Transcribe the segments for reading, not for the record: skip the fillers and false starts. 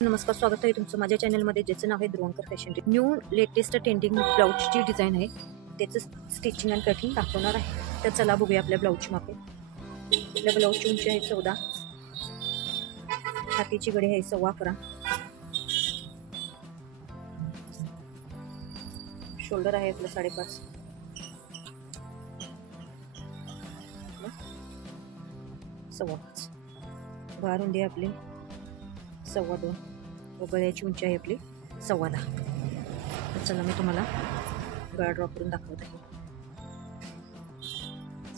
नमस्कार, स्वागत आहे तुमचं माझ्या चॅनलमध्ये, ज्याचं नाव आहे Dhruvankar fashion. New latest trending ब्लाऊजची डिझाईन आहे, त्याचं स्टिचिंग आणि कटिंग दाखवणार आहे. तर चला बघूया आपल्या ब्लाऊजची मापे. आपल्या ब्लाऊजची उंची आहे 14, छातीची गडी आहे 11.25, शोल्डर आहे आपलं 5.5, सव्वा 5, गळा रुंदी आहे आपली 2.25 व गळ्याची उंची आहे आपली 10.15. तर चला मी तुम्हाला गळा ड्रॉ करून दाखवत आहे.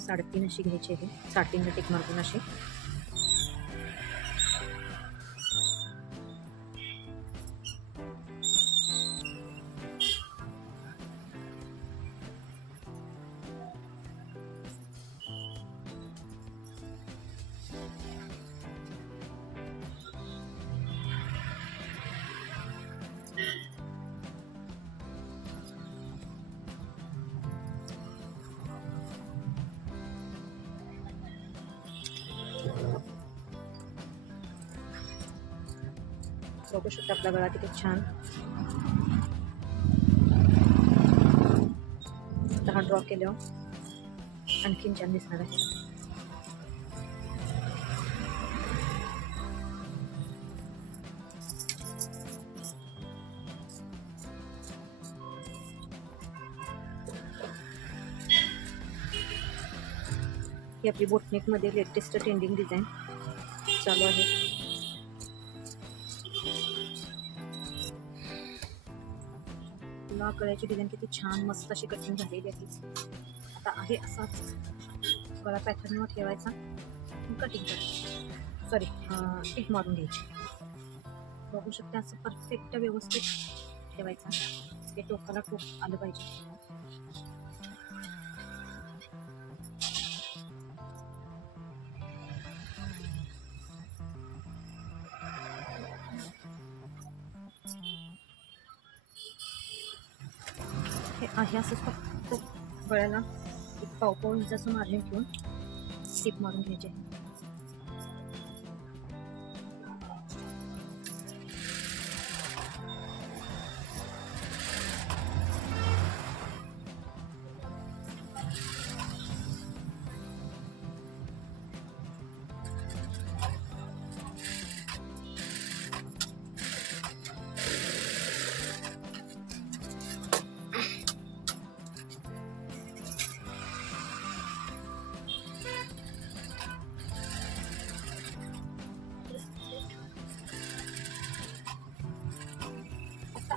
3.5 अशी घ्यायची आहे, 3.5 टिक मारून अशी. बघू शकता आपला गळा किती छान हा ड्रॉ केल्यावर आणखीन छान दिसणार आहे. ही आपली बोटनेक मध्ये लेटेस्ट ट्रेंडिंग डिझाईन चालू आहे. गळ्याची डिझाईन किती छान मस्त अशी कटिंग झालेली आहे. आता आहे असाच गळा पॅटर्नवर ठेवायचा, कटिंग करायची, सॉरी टिक मारून घ्यायची. बघू शकता असं परफेक्ट व्यवस्थित ठेवायचा, ते टोकाला टोक आलं पाहिजे. हे आहे असंच फक्त गळ्याला एक पाव इंचाचं मार्जिन ठेवून टिप मारून घ्यायचे.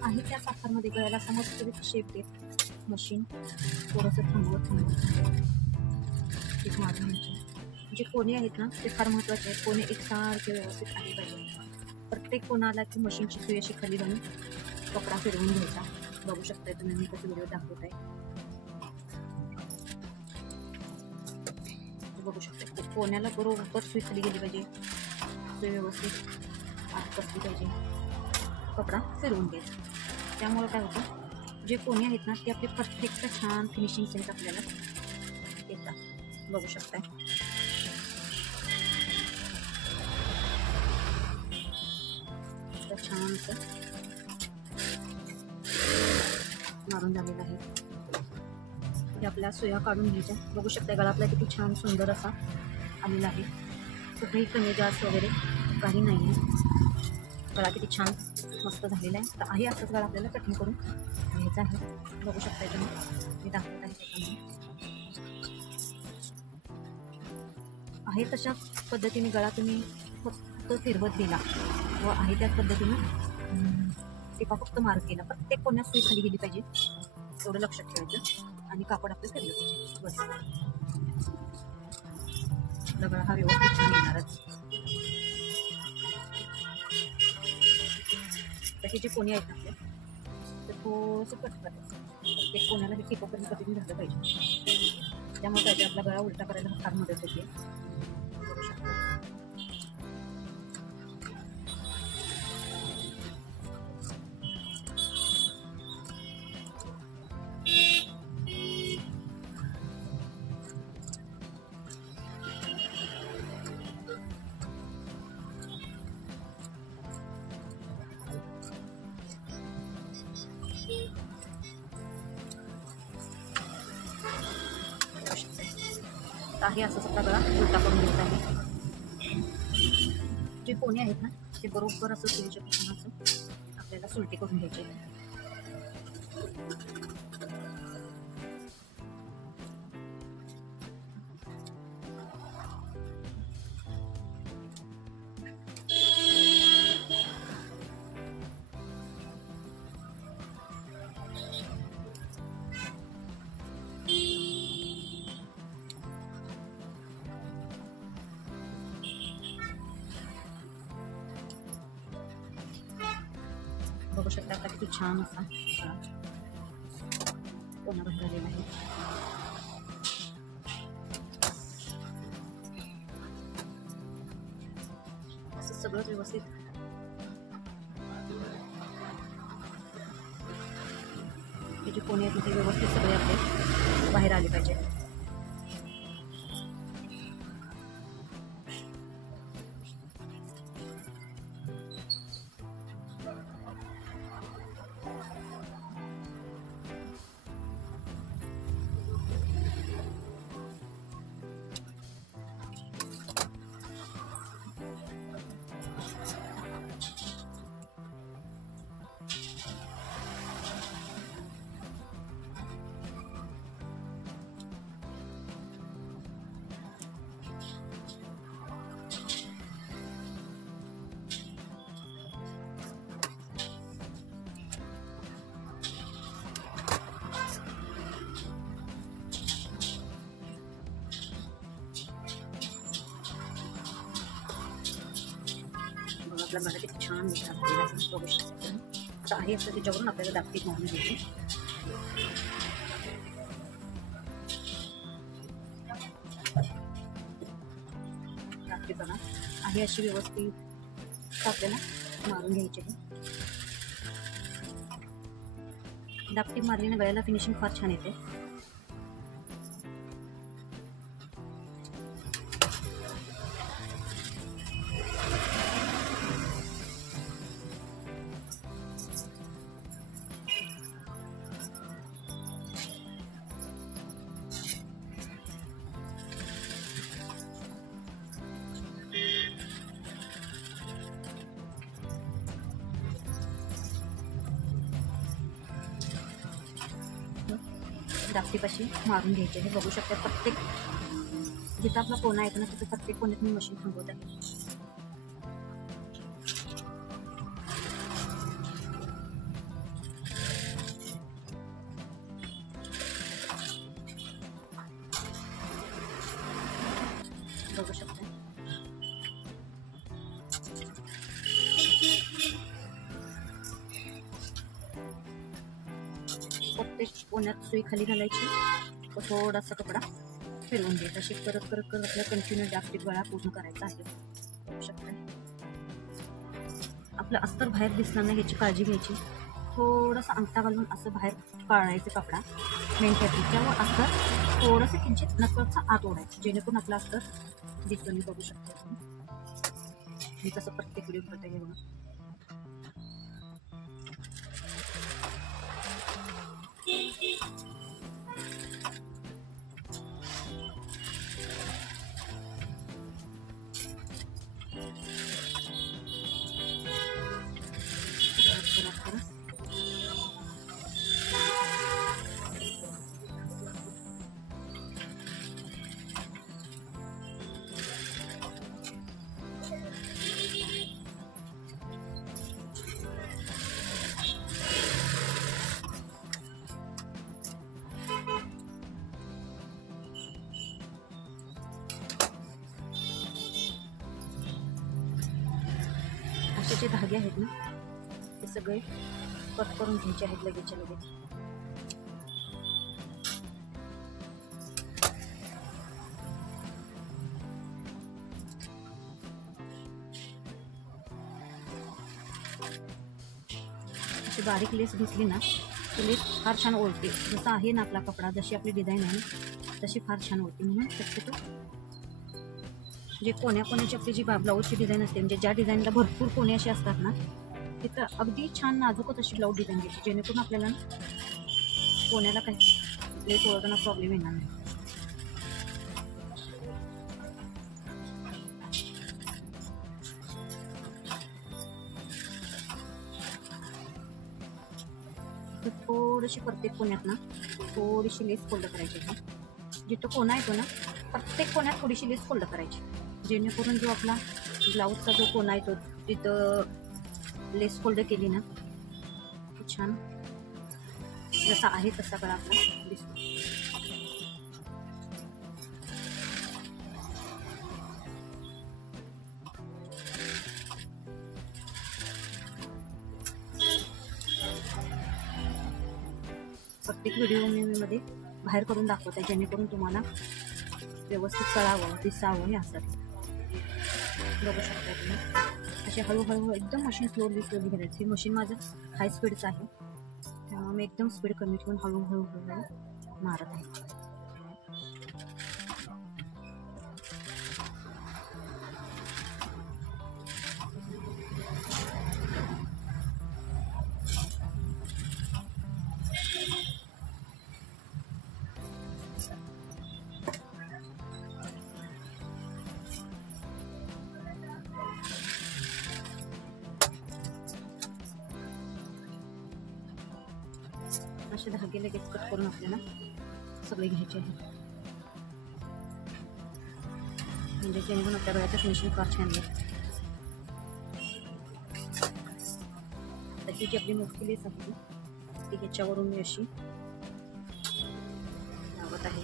आहे त्या साखरमध्ये गळ्याला समोर शेप देत मशीन थोडंसं थांबवत टिक मारून घ्यायची. जे कोणे आहेत ना ते फार महत्त्वाचे आहेत. कोणे एकसारखे व्यवस्थित आले पाहिजे. प्रत्येक कोणाला की मशीनची सुई अशी खाली घालून कपडा फिरवून घ्यायचा. बघू शकताय तुम्ही, मी कसं व्हिडिओ दाखवत आहे. बघू शकता कोण्याला बरोबर सुई खाली गेली पाहिजे, सुई व्यवस्थित आत बसली पाहिजे, कपडा फिरवून घ्यायचा. त्यामुळे काय होतं, जे कोणी आहेत ना ते आपले परफेक्ट छान फिनिशिंग सेन्स आपल्याला येतात. बघू शकताय छान मारून झालेलं आहे. हे आपल्या सुया काढून घ्यायच्या. बघू शकता गळा आपला किती छान सुंदर असा आलेला आहे. कुठेही कमी जास्त वगैरे काही नाही आहे. गळा किती छान मस्त झालेला आहे. तर आहे असंच गळा आपल्याला कटिंग करून घ्यायचा आहे. बघू शकता तुम्ही, मी दाखवत आहे त्याच्यामध्ये. आहे तशा पद्धतीने गळा तुम्ही फक्त फिरवत गेला व आहे त्याच पद्धतीने टिपा फक्त मार्क केला. प्रत्येक कोण्यात सुई खाली गेली पाहिजे एवढं लक्षात ठेवायचं आणि कापड आपलं फिरलं पाहिजे. बस गळा हा व्यवस्थित छान येणारच. त्याचे जे कोणी आहेत आपले तर थोडंसं कट करायचं. प्रत्येक कोणाला हे टिपापर्यंत कटिंग झालं पाहिजे. त्यामुळे पाहिजे आपला गळा उलटा करायला फार मदत होते. करू शकतो. तर आहे असंच आपला गळा उलटा करून घ्यायचा आहे. जे कोणी आहेत ना ते बरोबर असं सुईच्या असं आपल्याला सुलटी करून घ्यायची आहे. बघू शकता आता किती छान असा कोणा बाहेर आलेला आहे. असं सगळं व्यवस्थित हे जे कोणी आहेत ते व्यवस्थित सगळे आपले बाहेर आले पाहिजे. आपला मला किती छान दिसतात बघू शकतो. आता आहे असं त्याच्यावरून आपल्याला दापटीत मारून घ्यायची. दापटी बघा आहे अशी व्यवस्थित आपल्याला मारून घ्यायची. दापटी मारल्याने गळ्याला फिनिशिंग फार छान येते. दापटीपाशी मारून घ्यायचे आहे. बघू शकता प्रत्येक जिथं आपला कोणा येतो ना तिथं प्रत्येक कोण्यात मी मशीन थांबवत आहे. बघू शकता प्रत्येक कोण्यात सुई खाली घालायची व थोडासा कपडा फिरवून घ्यायचा. अशी करत करत करत आपल्याला कंटिन्यू दापटीत गळा पूर्ण करायचा आहे. बघू शकता आपलं अस्तर बाहेर दिसणार नाही ह्याची काळजी घ्यायची. थोडासा अंगठा घालून असं बाहेर काढायचं कपडा मेन फॅब्रिकच्या व अस्तर थोडंसं किंचित नकळतचा आत ओढायचं जेणेकरून आपलं अस्तर दिसून. बघू शकतो मी कसं प्रत्येक व्हिडिओ करते हे बघा. असे जे धागे आहेत ना ते सगळे कट करून घ्यायचे आहेत लगेचच्या लगेच. अशी बारीक लेस घेतली ना ती लेस फार छान ओळखते. जसं आहे ना आपला कपडा जशी आपली डिझाईन आहे तशी फार छान ओळखते. म्हणून शक्यतो जे कोण्याची आपली जी ब्लाऊजची डिझाईन असते म्हणजे ज्या डिझाईनला भरपूर कोणे असे असतात ना तिथं अगदी छान नाजूकच अशी ब्लाऊज डिझाईन घ्यायची जेणेकरून आपल्याला कोण्याला काही लेस ओळखताना प्रॉब्लेम येणार नाही. तर थोडीशी प्रत्येक कोण्यात ना थोडीशी लेस फोल्ड करायची आहे. जिथं कोणा येतो ना प्रत्येक कोण्यात थोडीशी लेस फोल्ड करायची, जेणेकरून जो आपला ब्लाऊजचा जो कोणा येतो तिथं लेस फोल्ड केली ना छान जसा आहे तसा गळा आपला दिसतो. प्रत्येक व्हिडिओ मध्ये बाहेर करून दाखवते, जेणेकरून तुम्हाला व्यवस्थित कळावं दिसावं यासाठी. बघू शकता तुम्ही असे हळूहळू एकदम मशीन स्लोली करायची. मशीन माझं हाय स्पीडचं आहे, त्यामुळे मी एकदम स्पीड कमी ठेवून हळूहळू मारत आहे. असे धागे लगेच कट करून आपल्याला सगळे घ्यायचे आहे, म्हणजे जेणेकरून आपल्या गळ्याचं फिनिशिंग फार छान येईल. ही जी आपली मोठी लेस आहे ती ह्याच्यावरून मी अशी लावत आहे.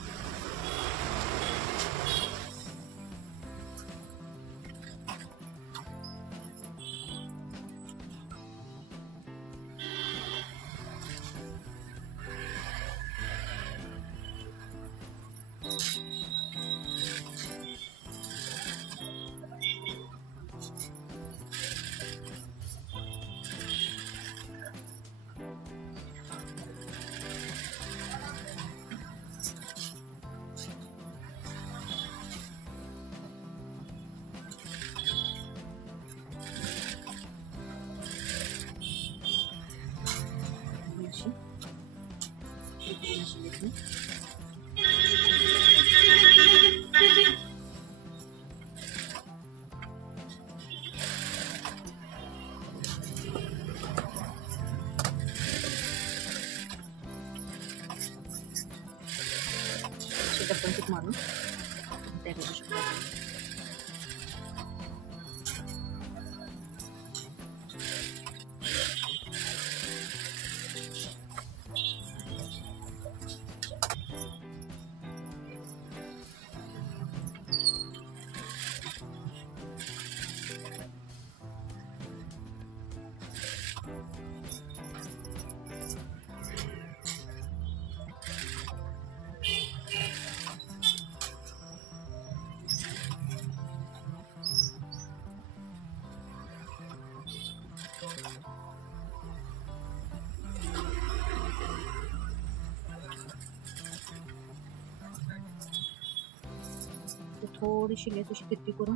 डब्बल मारून तयार करू शकतो. थोडीशी लेस अशी तिरकी करून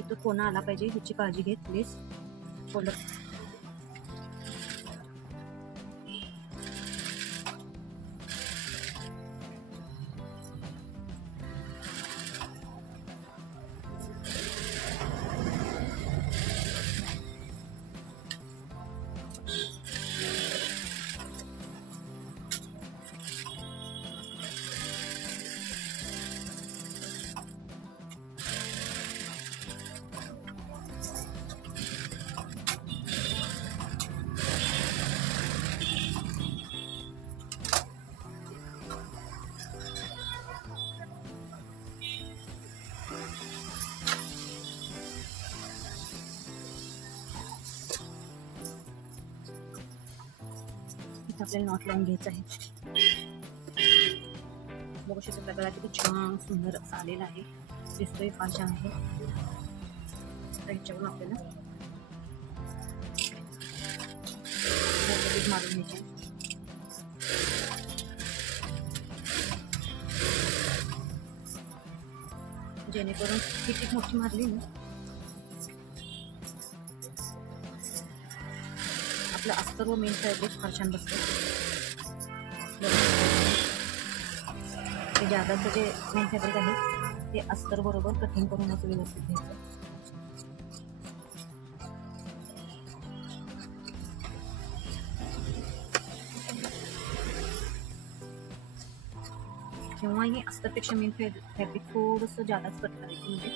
इथं कोणा आला पाहिजे ह्याची काळजी घेत लेस फोल्ड. आपल्याला नॉट लावून घ्यायचं आहे. बघू शकता गळा किती छान सुंदर असा आलेला आहे, दिसतोय फार छान आहे. त्याच्यावरून आपल्याला मारून घ्यायचे. जेणेकरून किती मोठी मारली ना आपलं अस्तर व मेन फॅब्रिक फार छान बसतं. ते जादाचं जे मेन फॅब्रिक आहे ते अस्तर बरोबर कटिंग करून असं व्यवस्थित घ्यायचं. केव्हाही अस्तरपेक्षा मेन फॅब्रिक थोडंसं जादाच कट करायचं, म्हणजे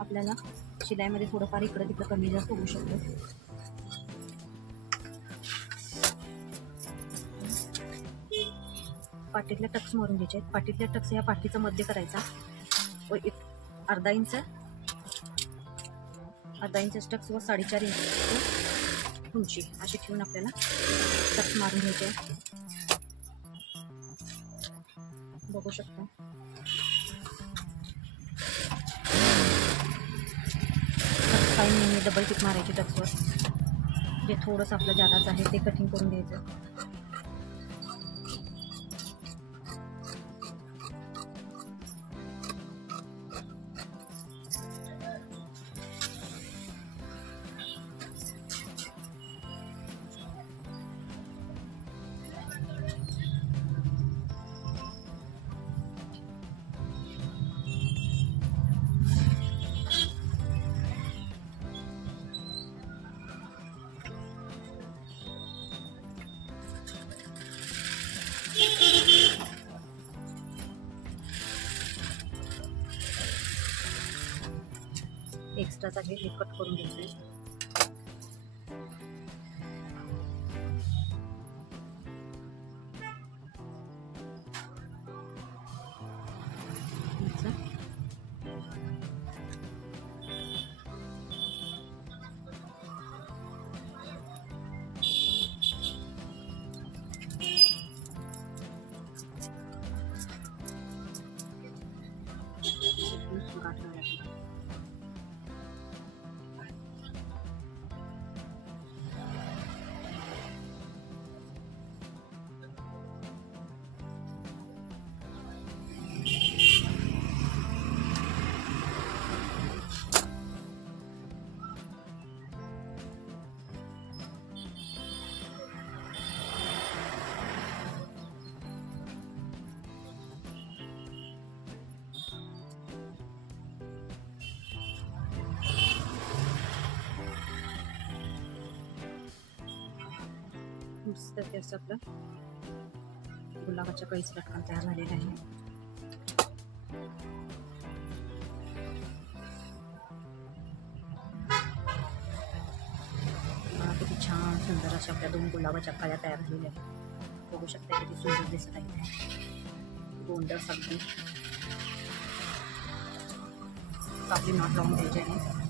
आपल्याला शिलाईमध्ये थोडंफार इकडं तिकडं कमी जास्त होऊ शकतो. पाठीतल्या टक्स मारून घ्यायचे आहेत. पाठीतल्या टक्स या पाठीचा मध्य करायचा व अर्धा इंच टक्स व 4.5 इंच उंची अशी ठेवून आपल्याला टक्स मारून घ्यायचे. बघू शकता. नेहमी डबल टिक मारायची टक्सवर. जे थोडंसं आपलं जादाच आहे ते कटिंग करून घ्यायचं. एक्स्ट्राच आहे हे कट करून घ्यायचं. मस्त ते असं आपलं गुलाबाच्या कळीचं लटकन तयार झालेलं आहे. किती छान सुंदर अशा आपल्या 2 गुलाबाच्या कळ्या तयार झालेल्या आहेत. बघू शकता किती सुंदर दिसत आहे. गोंडस अगदी आपली नॉट लावून द्यायची आहे.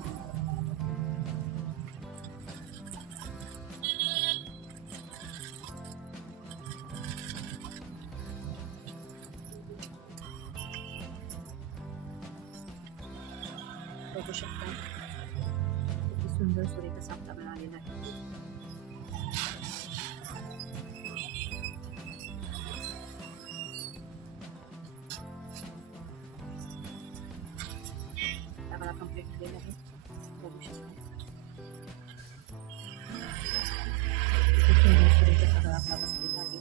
बघू शकता किती सुंदर सुरेख असा आपला मिळालेला आहे. आपला कंप्लीट झालेला आहे. बघू शकता किती सुंदर सुरेख असा गळा आपला बसलेला आहे.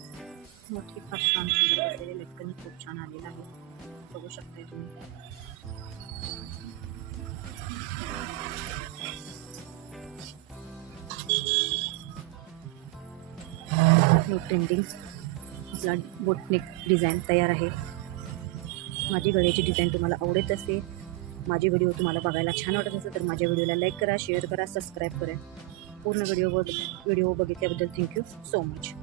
मोठी फार छान सुंदर बसलेले लटकनी खूप छान आलेला आहे. बघू शकता तुम्ही. ट्रेंडिंग आपला बोटनेक डिझाईन तयार आहे. माझी गळ्याची डिझाईन तुम्हाला आवडत असेल, माझे व्हिडिओ तुम्हाला बघायला छान वाटत असेल तर माझ्या व्हिडिओला लाईक करा, शेअर करा, सबस्क्राईब करा. पूर्ण व्हिडिओ बघितल्याबद्दल थँक्यू सो मच.